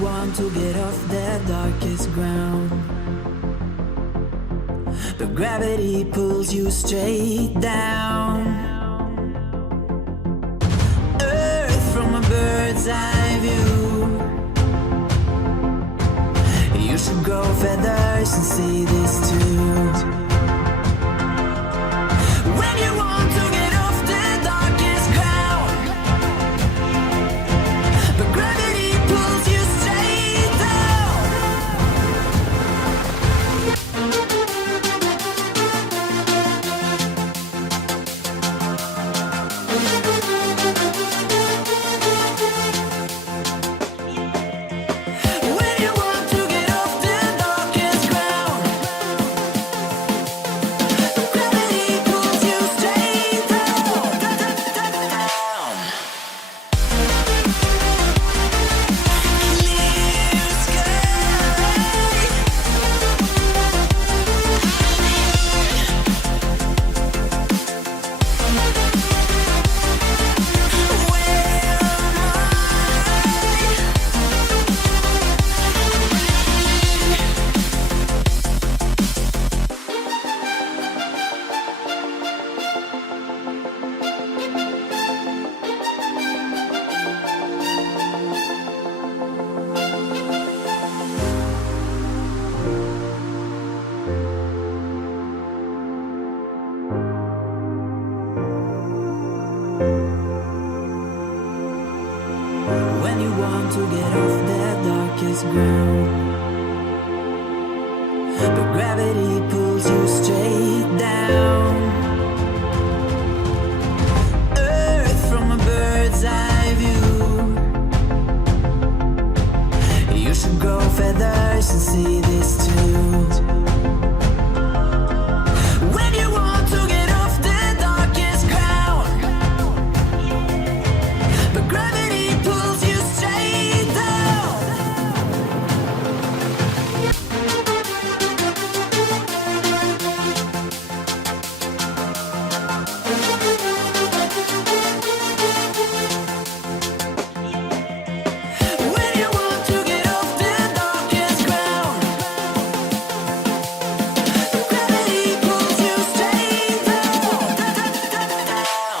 want to get off the darkest ground, but gravity pulls you straight down. Earth from a bird's eye view. You should grow feathers and see this too. When you want to get off the darkest ground, but gravity pulls you straight down. When you want to get off the darkest ground, but gravity pulls you straight down. Clear When you want to get off the darkest ground, but gravity pulls you straight down. Earth from a bird's eye view. You should grow feathers and see this too. When you want to get off the darkest ground, but gravity pulls you straight down. When you want to get off the darkest ground, but gravity pulls you straight down. Clear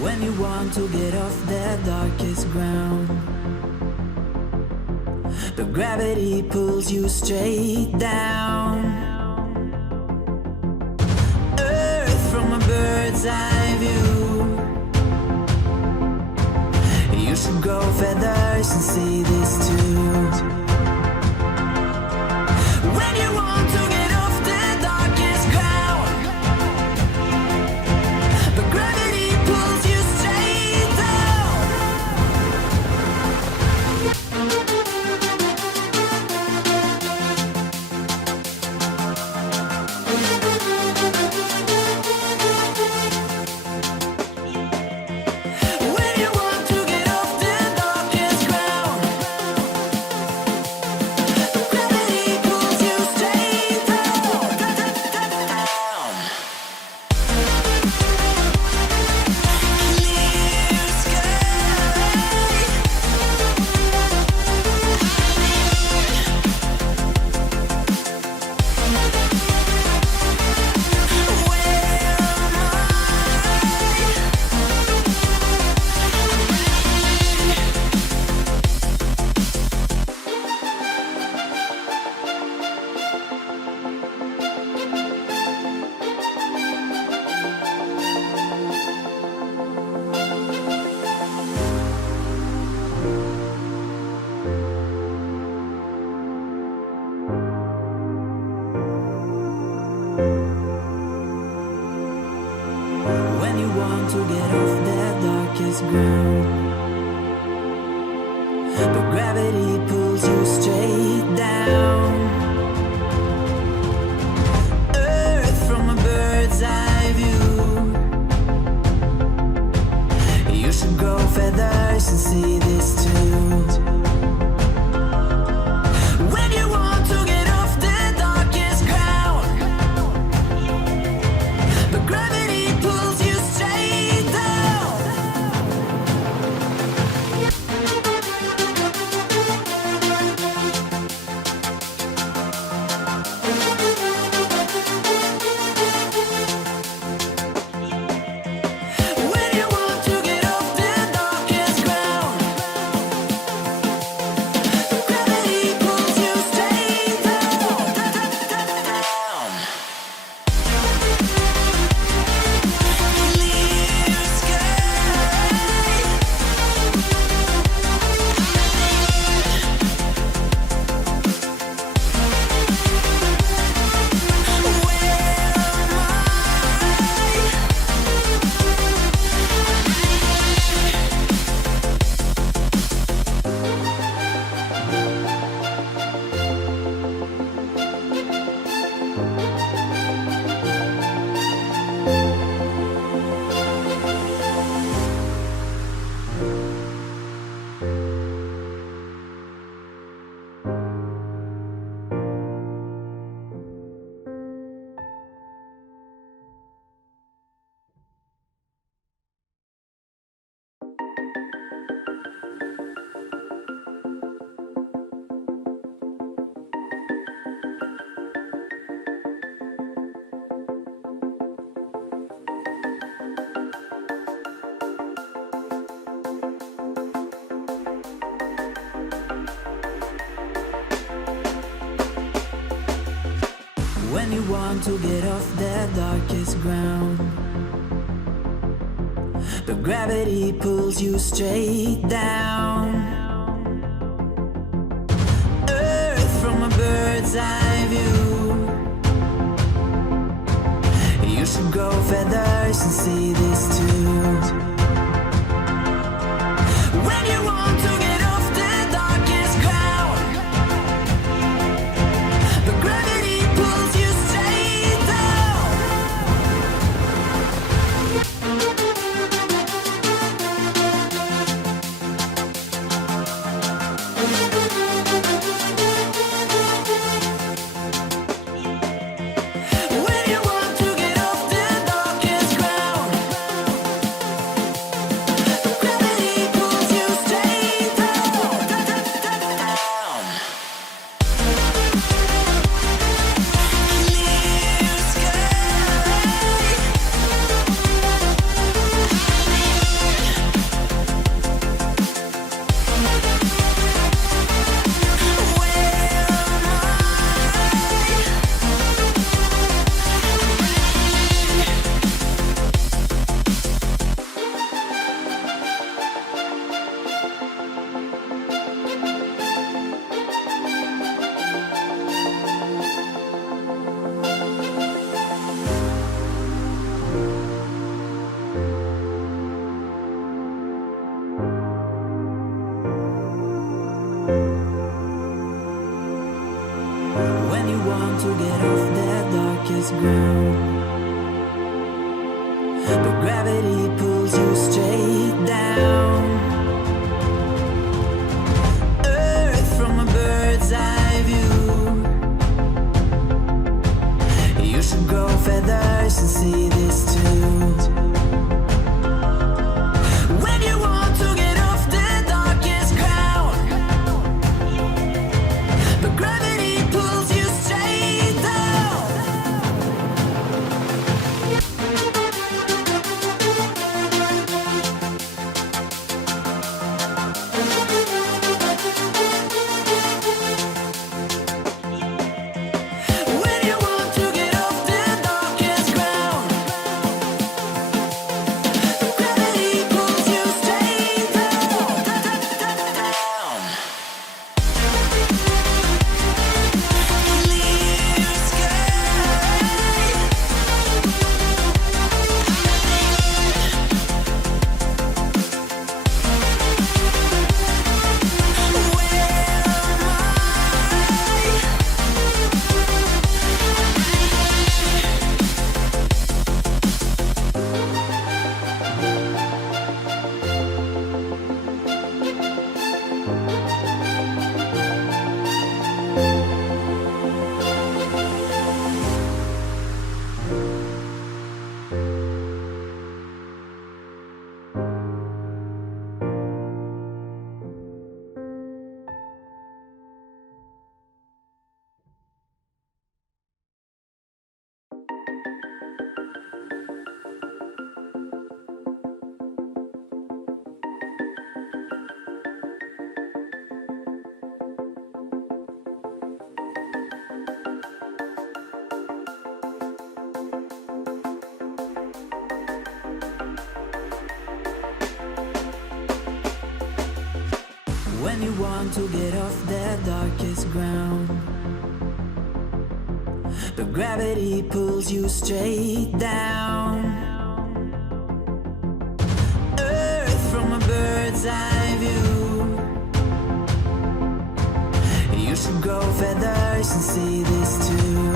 When you want to get off the darkest ground, but gravity pulls you straight down. Earth from a bird's eye view. You should grow feathers and see this too. When you want to get off the darkest ground, but gravity pulls you straight down. When you want to get off the darkest ground, When you want to get off that darkest ground, but gravity pulls you straight down. Earth from a bird's eye view. You should grow feathers and see this too. When you want to get off the darkest ground, but gravity pulls you straight down. When you want to get off the darkest ground, gravity pulls you straight down. Clear When you want to get off that darkest ground, but gravity pulls you straight down. Earth from a bird's eye view. You should grow feathers and see this too. When you want to get off the darkest ground, but gravity pulls you straight down. When you want to get off the darkest ground, gravity pulls you straight down. Clear sky. When you want to get off that darkest ground, but gravity pulls you straight down. Earth from a bird's eye view. You should grow feathers and see this too. When you want to get off the darkest ground, but gravity pulls you straight down. when you want to get off the darkest ground. But gravity pulls you straight down. Earth from a bird's eye view. You should grow feathers and see this too.